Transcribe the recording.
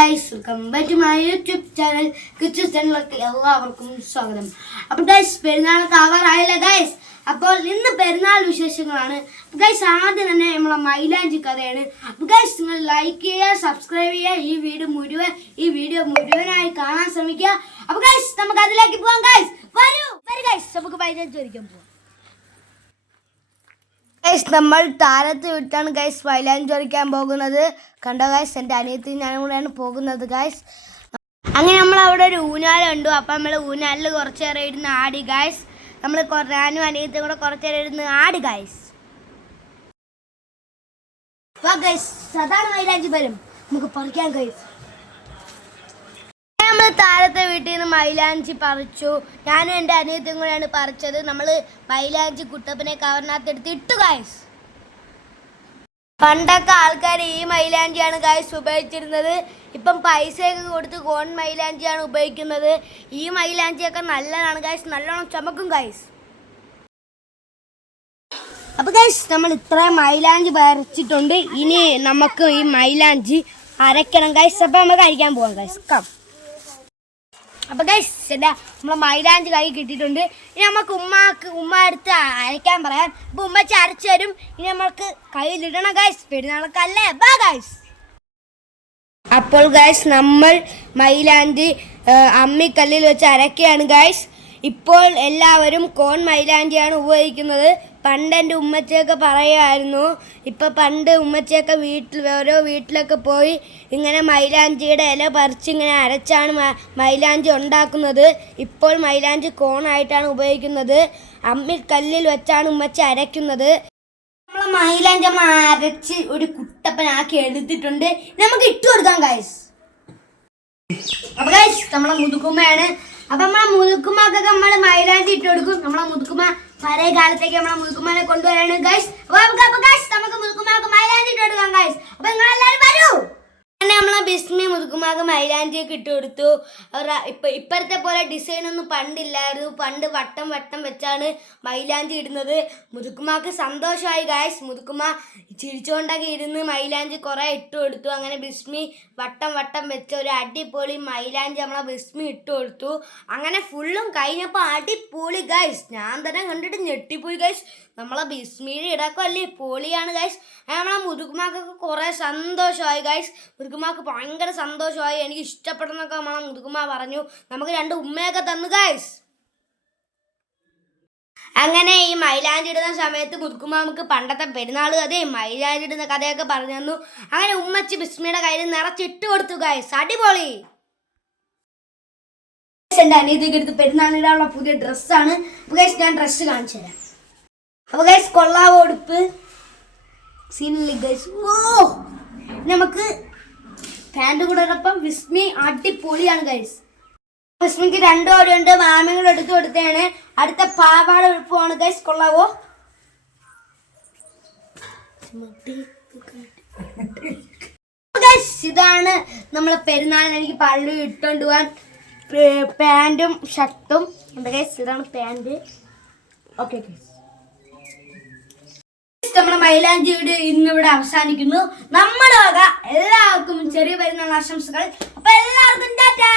guys, welcome back to my YouTube channel. കിച്ചുചാനലിലേക്ക് എല്ലാവർക്കും സ്വാഗതം. അപ്പോൾ ഗൈസ് പെരുന്നാൾ ആവാറായില്ല ഗൈസ്. അപ്പോൾ ഇന്ന് പെരുന്നാൾ വിശേഷങ്ങളാണ്. ഗൈസ് ആദ്യം തന്നെ നമ്മളെ മൈലാഞ്ചി കഥയാണ്. അപ്പോൾ ഗൈസ് നിങ്ങൾ ലൈക്ക് ചെയ്യുക, സബ്സ്ക്രൈബ് ചെയ്യുക, ഈ വീഡിയോ മുഴുവനായി കാണാൻ ശ്രമിക്കുക. അപ്പോൾ ഗൈസ് നമുക്ക് അതിലേക്ക് പോകാം ഗൈസ്. വരൂ ഗൈസ്, നമുക്ക് മൈലാഞ്ചി വരയ്ക്കാൻ പോകാം. ഗൈസ് നമ്മൾ താരത്ത് വിട്ടാണ് ഗൈസ് മൈലാഞ്ചി വരയ്ക്കാൻ പോകുന്നത്. കണ്ടോ ഗൈസ്, എൻ്റെ അനിയത്തി ഞാനും കൂടെയാണ് പോകുന്നത് ഗൈസ്. അങ്ങനെ നമ്മൾ അവിടെ ഒരു ഊഞ്ഞാല കണ്ടു. അപ്പം നമ്മൾ ഊഞ്ഞാലിൽ കുറച്ച് നേരം ഇരുന്ന് ആടി ഗൈസ്. ഞാനും അനിയത്തിയും കൂടെ കുറച്ച് നേരം ഇരുന്ന് ആടി ഗൈസ്. വാ ഗൈസ്, സാധാരണ മൈലാഞ്ചി വരും, നമുക്ക് പറിക്കാൻ ഗൈസ്. നമ്മൾ താരത്തെ വീട്ടിൽ നിന്ന് മൈലാഞ്ചി പറിച്ചു. ഞാനും എൻ്റെ അനിയത്തിയും കൂടെയാണ് പറിച്ചത്. നമ്മൾ മൈലാഞ്ചി കുട്ടപ്പനെ കവറിനകത്ത് എടുത്ത് ഇട്ടു ഗൈസ്. പണ്ടൊക്കെ ആൾക്കാർ ഈ മൈലാഞ്ചിയാണ് ഗൈസ് ഉപയോഗിച്ചിരുന്നത്. ഇപ്പം പൈസയൊക്കെ കൊടുത്ത് കോൺ മൈലാഞ്ചിയാണ് ഉപയോഗിക്കുന്നത്. ഈ മൈലാഞ്ചിയൊക്കെ നല്ലതാണ് ഗൈസ്, നല്ലോണം ചുമക്കും ഗൈസ്. അപ്പോൾ ഗൈസ് നമ്മൾ ഇത്രയും മൈലാഞ്ചി വരച്ചിട്ടുണ്ട്. ഇനി നമുക്ക് ഈ മൈലാഞ്ചി അരയ്ക്കണം ഗൈസ്. അപ്പം നമുക്ക് അരയ്ക്കാൻ പോകാം ഗൈസ്. അപ്പോൾ ഗൈസ് നമ്മളെ മൈലാഞ്ചി കൈ കിട്ടിയിട്ടുണ്ട്. ഇനി നമുക്ക് ഉമ്മ എടുത്ത് അരയ്ക്കാൻ പറയാം. അപ്പോൾ ഉമ്മച്ച് അരച്ചു തരും. ഇനി നമ്മൾക്ക് കയ്യിലിടണം ഗൈസ്, പെരുന്നാളൊക്കെ ബാ ഗൈസ്. അപ്പോൾ ഗൈസ് നമ്മൾ മൈലാഞ്ചി അമ്മിക്കല്ലിൽ വെച്ച് അരയ്ക്കുകയാണ് ഗൈസ്. ഇപ്പോൾ എല്ലാവരും കോൺ മൈലാഞ്ചിയാണ് ഉപയോഗിക്കുന്നത്. പണ്ട് എൻ്റെ ഉമ്മച്ചയൊക്കെ പറയുമായിരുന്നു, പണ്ട് ഉമ്മച്ചയൊക്കെ ഓരോ വീട്ടിലൊക്കെ പോയി ഇങ്ങനെ മൈലാഞ്ചിയുടെ ഇല പറിച്ച് ഇങ്ങനെ അരച്ചാണ് മൈലാഞ്ചി ഉണ്ടാക്കുന്നത്. ഇപ്പോൾ മൈലാഞ്ചി കോണായിട്ടാണ് ഉപയോഗിക്കുന്നത്. അമ്മിക്കല്ലിൽ വെച്ചാണ് ഉമ്മച്ചി അരയ്ക്കുന്നത്. നമ്മളെ മൈലാഞ്ചി നമ്മൾ അരച്ച് ഒരു കുട്ടപ്പനാക്കി എടുത്തിട്ടുണ്ട്. നമുക്ക് ഇട്ട് കൊടുക്കാം ഗൈസ്. അപ്പോൾ ഗൈസ് നമ്മളെ മുതുക്കുമ്മയാണ്. അപ്പം നമ്മളെ മുതുക്കുമ്മക്കൊക്കെ നമ്മൾ മൈലാഞ്ചി ഇട്ട് കൊടുക്കും. നമ്മളെ മുതുക്കുമ്മ പഴയ കാലത്തേക്ക് നമ്മളെ മുതുക്കുമ്മനെ കൊണ്ടുവരാണ് ഗൈസ്. നമുക്ക് മുതുക്കുമ്മക്ക് മൈലാഞ്ചി ഇട്ട് കൊടുക്കാം ഗൈസ്. അപ്പൊ നിങ്ങളെല്ലാവരും വരൂ. അങ്ങനെ നമ്മളെ ബിസ്മി മുതുക്കുമ്മക്ക് മൈലാഞ്ചിയൊക്കെ ഇട്ട് കൊടുത്തു. ഇപ്പോഴത്തെ പോലെ ഡിസൈൻ ഒന്നും പണ്ടില്ലായിരുന്നു. പണ്ട് വട്ടം വെച്ചാണ് മൈലാഞ്ചി ഇടുന്നത്. മുതുക്കുമ്മക്ക് സന്തോഷമായി ഗൈസ്. മുതുക്കുമ്മ ചിരിച്ചുകൊണ്ടൊക്കെ ഇരുന്ന് മൈലാഞ്ചി കുറേ ഇട്ട് കൊടുത്തു. അങ്ങനെ ബിസ്മി വട്ടം വെച്ച ഒരു അടിപൊളി മൈലാഞ്ചി നമ്മളെ ബിസ്മി ഇട്ട് കൊടുത്തു. അങ്ങനെ ഫുള്ളും കഴിഞ്ഞപ്പോൾ അടിപൊളി ഗൈസ്. ഞാൻ തന്നെ കണ്ടിട്ട് ഞെട്ടിപ്പോയി ഗൈസ്. നമ്മളെ ബിസ്മിയുടെ ഇടക്കം അല്ലേ പൊളിയാണ് ഗൈസ്. നമ്മളെ മുതുക്കുമ്മക്കൊക്കെ കുറേ സന്തോഷമായി ഗൈസ്. മുതുക്കുമ്മക്ക് ഭയങ്കര സന്തോഷമായി. എനിക്ക് ഇഷ്ടപ്പെട്ടെന്നൊക്കെ നമ്മളെ മുതുക്കുമ്മ പറഞ്ഞു. നമുക്ക് 2 ഉമ്മയൊക്കെ തന്നു ഗൈസ്. അങ്ങനെ ഈ മൈലാഞ്ചി ഇടുന്ന സമയത്ത് മുതുക്കുമ്മ നമുക്ക് പണ്ടത്തെ പെരുന്നാൾ കഥയും മൈലാഞ്ചി ഇടുന്ന കഥയൊക്കെ പറഞ്ഞു തന്നു. അങ്ങനെ ഉമ്മച്ചി ബിസ്മിയുടെ കയ്യിൽ നിറച്ചിട്ട് കൊടുത്തു ഗൈസ്. അടിപൊളി. എൻ്റെ അനിയത്തിക്ക് എടുത്ത് പെരുന്നാളിനുള്ള പുതിയ ഡ്രസ്സാണ്. ഗൈസ് ഞാൻ ഡ്രസ്സ് കാണിച്ചു തരാം. അപ്പോൾ ഗൈസ് കൊള്ളാവോ ഉടുപ്പ്? സീനില്ല ഗൈസ്. നമുക്ക് പാൻറ് കൂടെ ഉള്ളപ്പം വിസ്മി അടിപൊളിയാണ് ഗൈസ്. വിസ്മിക്ക് 2 ഓടുണ്ട്. മാമയും കൂടെ എടുത്ത് കൊടുത്തതാണ്. അടുത്ത പാവാട ഉടുപ്പാണ് ഗൈസ്. കൊള്ളാവോ? ഇതാണ് നമ്മളെ പെരുന്നാളിന് എനിക്ക് പള്ളി ഇട്ടുകൊണ്ട് പോകാൻ പാൻറ്റും ഷർട്ടും ഉണ്ട് ഗൈസ്. ഇതാണ് പാൻറ്. ഓക്കെ ഗൈസ്, നമ്മുടെ മൈലാഞ്ചി വീഡിയോ ഇന്നിവിടെ അവസാനിക്കുന്നു. നമ്മുടെ വക എല്ലാവർക്കും ചെറിയ പെരുന്നാൾ ആശംസകൾ. അപ്പൊ എല്ലാവർക്കും ടാറ്റാ.